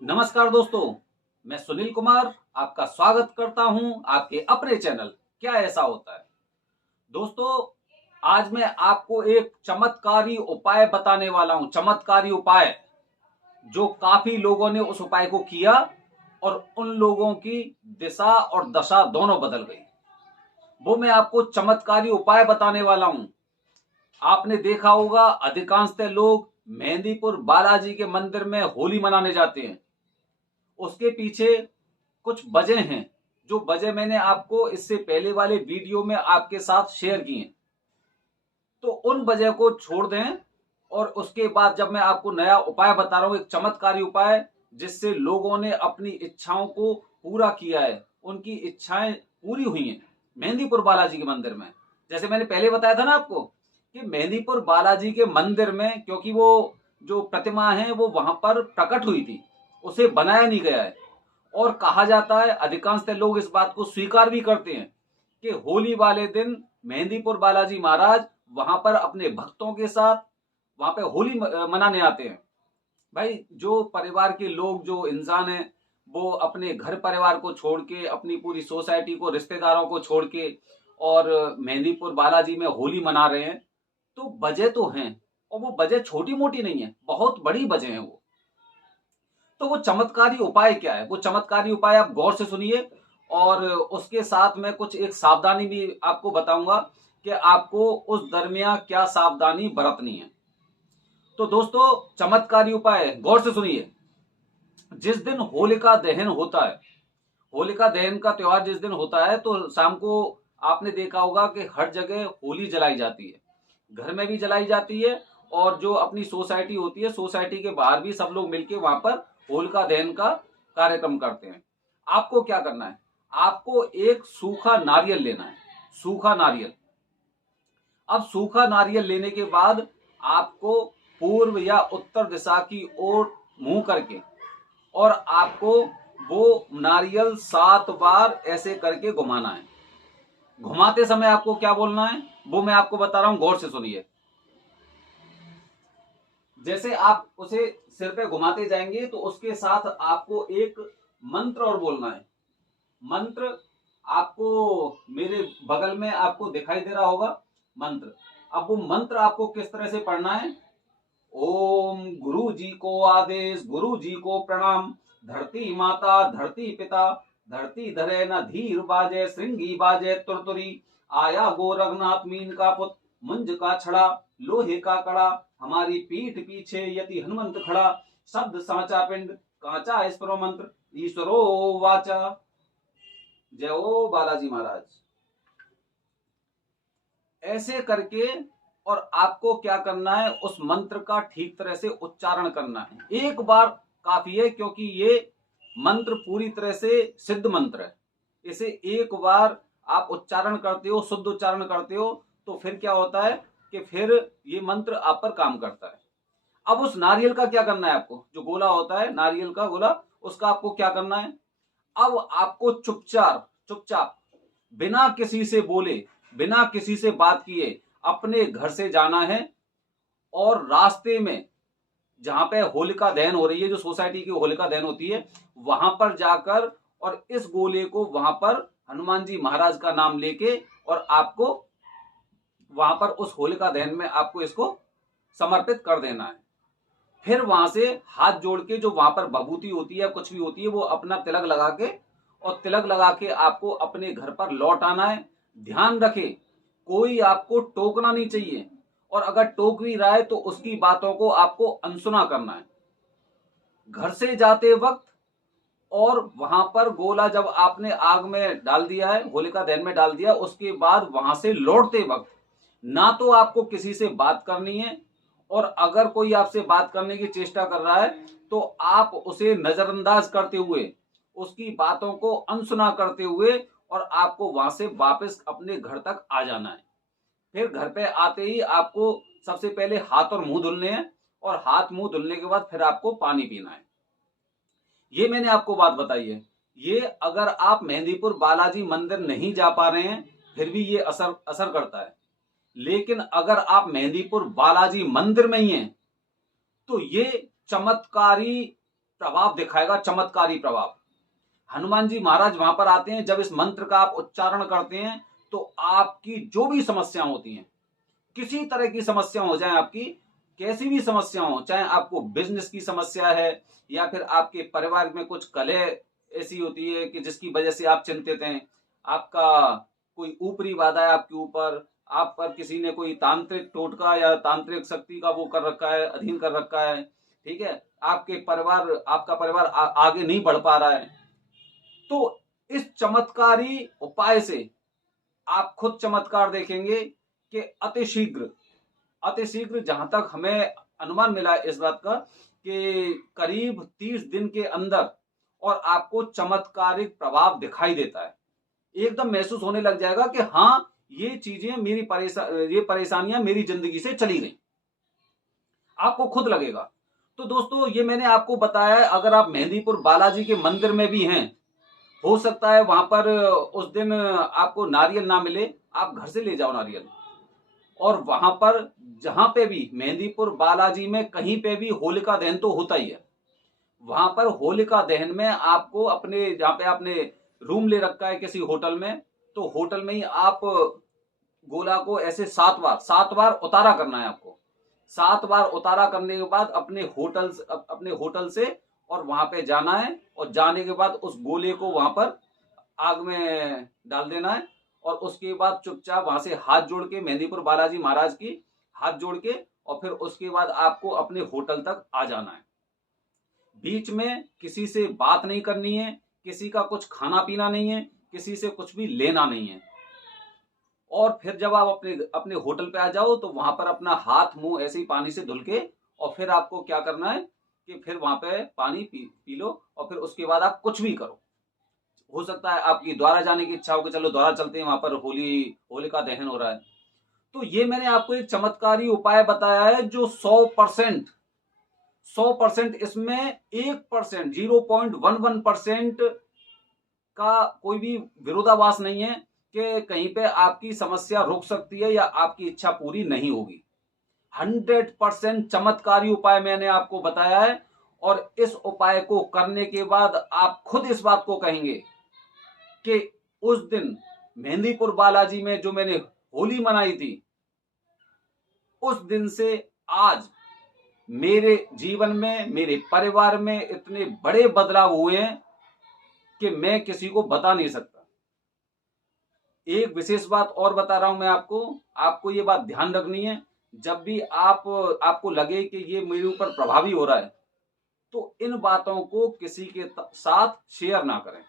नमस्कार दोस्तों, मैं सुनील कुमार आपका स्वागत करता हूं आपके अपने चैनल क्या ऐसा होता है। दोस्तों, आज मैं आपको एक चमत्कारी उपाय बताने वाला हूं। चमत्कारी उपाय जो काफी लोगों ने उस उपाय को किया और उन लोगों की दिशा और दशा दोनों बदल गई। वो मैं आपको चमत्कारी उपाय बताने वाला हूं। आपने देखा होगा अधिकांशतः लोग मेहंदीपुर बालाजी के मंदिर में होली मनाने जाते हैं। उसके पीछे कुछ वजह हैं, जो वजह मैंने आपको इससे पहले वाले वीडियो में आपके साथ शेयर की हैं। तो उन वजह को छोड़ दें और उसके बाद जब मैं आपको नया उपाय बता रहा हूं, एक चमत्कारी उपाय जिससे लोगों ने अपनी इच्छाओं को पूरा किया है, उनकी इच्छाएं पूरी हुई हैं मेहंदीपुर बालाजी के मंदिर में। जैसे मैंने पहले बताया था ना आपको कि मेहंदीपुर बालाजी के मंदिर में, क्योंकि वो जो प्रतिमा है वो वहां पर प्रकट हुई थी, उसे बनाया नहीं गया है। और कहा जाता है, अधिकांशतः लोग इस बात को स्वीकार भी करते हैं कि होली वाले दिन मेहंदीपुर बालाजी महाराज वहां पर अपने भक्तों के साथ वहां पे होली मनाने आते हैं। भाई, जो परिवार के लोग, जो इंसान हैं, वो अपने घर परिवार को छोड़ के, अपनी पूरी सोसाइटी को, रिश्तेदारों को छोड़ के और मेहंदीपुर बालाजी में होली मना रहे हैं, तो वजह तो हैं। और वो वजह छोटी मोटी नहीं है, बहुत बड़ी वजह है वो। तो वो चमत्कारी उपाय क्या है? वो चमत्कारी उपाय आप गौर से सुनिए और उसके साथ में कुछ एक सावधानी भी आपको बताऊंगा कि आपको उस दरमियान क्या सावधानी बरतनी है। तो दोस्तों, चमत्कारी उपाय गौर से सुनिए। जिस दिन होलिका दहन होता है, होलिका दहन का त्योहार जिस दिन होता है, तो शाम को आपने देखा होगा कि हर जगह होली जलाई जाती है। घर में भी जलाई जाती है और जो अपनी सोसाइटी होती है, सोसाइटी के बाहर भी सब लोग मिलके वहां पर होलिका दहन का कार्यक्रम करते हैं। आपको क्या करना है? आपको एक सूखा नारियल लेना है, सूखा नारियल। अब सूखा नारियल लेने के बाद आपको पूर्व या उत्तर दिशा की ओर मुंह करके, और आपको वो नारियल 7 बार ऐसे करके घुमाना है। घुमाते समय आपको क्या बोलना है वो मैं आपको बता रहा हूं, गौर से सुनिए। जैसे आप उसे सिर पे घुमाते जाएंगे तो उसके साथ आपको एक मंत्र और बोलना है। मंत्र आपको मेरे बगल में आपको दिखाई दे रहा होगा, मंत्र। अब वो मंत्र आपको किस तरह से पढ़ना है? ओम गुरु जी को आदेश, गुरु जी को प्रणाम, धरती माता धरती पिता, धरती धरे न धीर बाजे, श्रृंगी बाजे तुरतुरी, आया गो रघुनाथ मीन का पुत, मुंज का छड़ा, लोहे का कड़ा, हमारी पीठ पीछे यति हनुमंत खड़ा, शब्द साचा पिंड, कांचा स्परो मंत्र, ईश्वरो वाचा। जय हो बालाजी महाराज। ऐसे करके, और आपको क्या करना है, उस मंत्र का ठीक तरह से उच्चारण करना है। एक बार काफी है, क्योंकि ये मंत्र पूरी तरह से सिद्ध मंत्र है। इसे एक बार आप उच्चारण करते हो, शुद्ध उच्चारण करते हो, तो फिर क्या होता है कि फिर ये मंत्र आप पर काम करता है। अब उस नारियल का क्या करना है? आपको जो गोला होता है, नारियल का गोला, उसका आपको क्या करना है? अब आपको चुपचाप चुपचाप, बिना किसी से बोले, बिना किसी से बात किए अपने घर से जाना है। और रास्ते में जहां पे होलिका दहन हो रही है, जो सोसाइटी की होलिका दहन होती है, वहां पर जाकर और इस गोले को वहां पर हनुमान जी महाराज का नाम लेके, और आपको वहां पर उस होलिका दहन में आपको इसको समर्पित कर देना है। फिर वहां से हाथ जोड़ के, जो वहां पर भभूति होती है, कुछ भी होती है, वो अपना तिलक लगा के, और तिलक लगा के आपको अपने घर पर लौट आना है। ध्यान रखे, कोई आपको टोकना नहीं चाहिए, और अगर टोक भी रहा है तो उसकी बातों को आपको अनसुना करना है घर से जाते वक्त। और वहां पर गोला जब आपने आग में डाल दिया है, होलिका दहन में डाल दिया, उसके बाद वहां से लौटते वक्त ना तो आपको किसी से बात करनी है, और अगर कोई आपसे बात करने की चेष्टा कर रहा है तो आप उसे नजरअंदाज करते हुए, उसकी बातों को अनसुना करते हुए, और आपको वहां से वापस अपने घर तक आ जाना है। फिर घर पे आते ही आपको सबसे पहले हाथ और मुंह धुलने हैं, और हाथ मुंह धुलने के बाद फिर आपको पानी पीना है। ये मैंने आपको बात बताई है। ये अगर आप मेहंदीपुर बालाजी मंदिर नहीं जा पा रहे हैं, फिर भी ये असर असर करता है। लेकिन अगर आप मेहंदीपुर बालाजी मंदिर में ही हैं, तो ये चमत्कारी प्रभाव दिखाएगा, चमत्कारी प्रभाव। हनुमान जी महाराज वहां पर आते हैं, जब इस मंत्र का आप उच्चारण करते हैं तो आपकी जो भी समस्या होती हैं, किसी तरह की समस्या हो जाए, आपकी कैसी भी समस्या हो, चाहे आपको बिजनेस की समस्या है या फिर आपके परिवार में कुछ कलह ऐसी होती है कि जिसकी वजह से आप चिंतित हैं, आपका कोई ऊपरी बाधा है आपके ऊपर, आप पर किसी ने कोई तांत्रिक टोटका या तांत्रिक शक्ति का वो कर रखा है, अधीन कर रखा है, ठीक है, आपका परिवार आगे नहीं बढ़ पा रहा है, तो इस चमत्कारी उपाय से आप खुद चमत्कार देखेंगे कि अति शीघ्र जहां तक हमें अनुमान मिला है इस बात का कि करीब 30 दिन के अंदर और आपको चमत्कारिक प्रभाव दिखाई देता है। एकदम महसूस होने लग जाएगा कि हाँ, ये चीजें ये परेशानियां मेरी जिंदगी से चली गई, आपको खुद लगेगा। तो दोस्तों, ये मैंने आपको बताया है। अगर आप मेहंदीपुर बालाजी के मंदिर में भी हैं, हो सकता है वहां पर उस दिन आपको नारियल ना मिले, आप घर से ले जाओ नारियल। और वहां पर जहां पे भी मेहंदीपुर बालाजी में कहीं पे भी होलिका दहन तो होता ही है, वहां पर होलिका दहन में आपको अपने, जहां पे आपने रूम ले रखा है किसी होटल में, तो होटल में ही आप गोला को ऐसे 7 बार उतारा करना है आपको। 7 बार उतारा करने के बाद अपने होटल से और वहां पे जाना है, और जाने के बाद उस गोले को वहां पर आग में डाल देना है, और उसके बाद चुपचाप वहां से हाथ जोड़ के मेहंदीपुर बालाजी महाराज की हाथ जोड़ के, और फिर उसके बाद आपको अपने होटल तक आ जाना है। बीच में किसी से बात नहीं करनी है, किसी का कुछ खाना पीना नहीं है, किसी से कुछ भी लेना नहीं है। और फिर जब आप अपने होटल पे आ जाओ तो वहां पर अपना हाथ मुंह ऐसे ही पानी से धुल के, और फिर आपको क्या करना है कि फिर वहां पे पानी पी लो, और फिर उसके बाद आप कुछ भी करो। हो सकता है आपकी द्वारा जाने की इच्छा हो कि चलो द्वारा चलते हैं, वहां पर होलिका दहन हो रहा है। तो ये मैंने आपको एक चमत्कारी उपाय बताया है जो 100%, इसमें 1%, 0.11% का कोई भी विरोधाभास नहीं है कि कहीं पे आपकी समस्या रुक सकती है या आपकी इच्छा पूरी नहीं होगी। 100% चमत्कारी उपाय मैंने आपको बताया है, और इस उपाय को करने के बाद आप खुद इस बात को कहेंगे कि उस दिन मेहंदीपुर बालाजी में जो मैंने होली मनाई थी, उस दिन से आज मेरे जीवन में, मेरे परिवार में इतने बड़े बदलाव हुए हैं कि मैं किसी को बता नहीं सकता। एक विशेष बात और बता रहा हूं मैं आपको ये बात ध्यान रखनी है। जब भी आपको लगे कि ये मेरे ऊपर प्रभावी हो रहा है, तो इन बातों को किसी के साथ शेयर ना करें।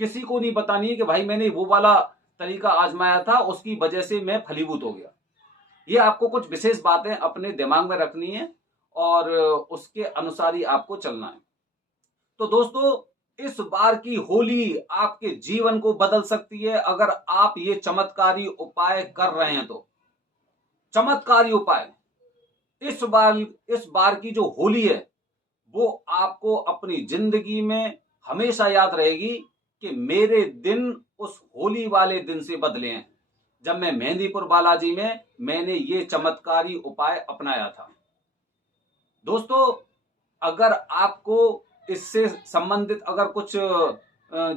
किसी को नहीं बतानी है कि भाई मैंने वो वाला तरीका आजमाया था, उसकी वजह से मैं फलीभूत हो गया। ये आपको कुछ विशेष बातें अपने दिमाग में रखनी है और उसके अनुसार ही आपको चलना है। तो दोस्तों, इस बार की होली आपके जीवन को बदल सकती है अगर आप ये चमत्कारी उपाय कर रहे हैं तो। चमत्कारी उपाय, इस बार की जो होली है वो आपको अपनी जिंदगी में हमेशा याद रहेगी कि मेरे दिन उस होली वाले दिन से बदले हैं जब मैं मेहंदीपुर बालाजी में मैंने ये चमत्कारी उपाय अपनाया था। दोस्तों, अगर आपको इससे संबंधित अगर कुछ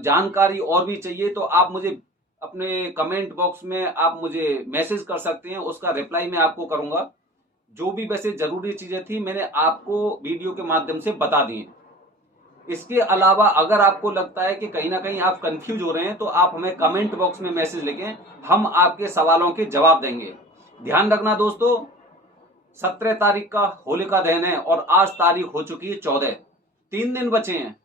जानकारी और भी चाहिए तो आप मुझे अपने कमेंट बॉक्स में आप मुझे मैसेज कर सकते हैं, उसका रिप्लाई मैं आपको करूंगा। जो भी वैसे जरूरी चीजें थी मैंने आपको वीडियो के माध्यम से बता दी हैं। इसके अलावा अगर आपको लगता है कि कहीं ना कहीं आप कंफ्यूज हो रहे हैं तो आप हमें कमेंट बॉक्स में मैसेज लिखें, हम आपके सवालों के जवाब देंगे। ध्यान रखना दोस्तों, 17 तारीख का होलिका दहन है और आज तारीख हो चुकी है 14। 3 दिन बचे हैं।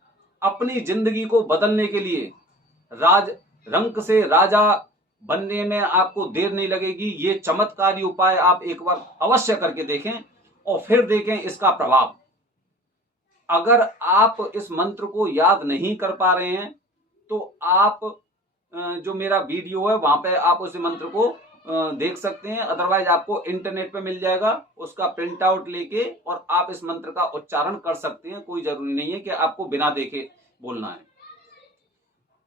अपनी जिंदगी को बदलने के लिए रंक से राजा बनने में आपको देर नहीं लगेगी। ये चमत्कारी उपाय आप एक बार अवश्य करके देखें और फिर देखें इसका प्रभाव। अगर आप इस मंत्र को याद नहीं कर पा रहे हैं तो आप जो मेरा वीडियो है वहां पे आप उस मंत्र को देख सकते हैं, अदरवाइज आपको इंटरनेट पे मिल जाएगा, उसका प्रिंट आउट लेके और आप इस मंत्र का उच्चारण कर सकते हैं। कोई जरूरी नहीं है कि आपको बिना देखे बोलना है।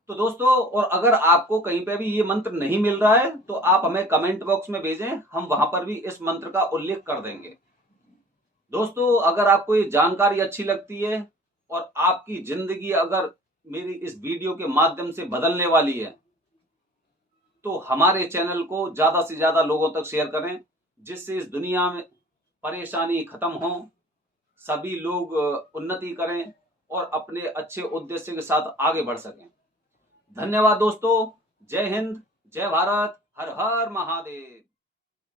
तो दोस्तों, और अगर आपको कहीं पे भी ये मंत्र नहीं मिल रहा है तो आप हमें कमेंट बॉक्स में भेजें, हम वहां पर भी इस मंत्र का उल्लेख कर देंगे। दोस्तों, अगर आपको ये जानकारी अच्छी लगती है और आपकी जिंदगी अगर मेरी इस वीडियो के माध्यम से बदलने वाली है तो हमारे चैनल को ज्यादा से ज्यादा लोगों तक शेयर करें, जिससे इस दुनिया में परेशानी खत्म हो, सभी लोग उन्नति करें और अपने अच्छे उद्देश्य के साथ आगे बढ़ सकें। धन्यवाद दोस्तों। जय हिंद, जय भारत, हर हर महादेव।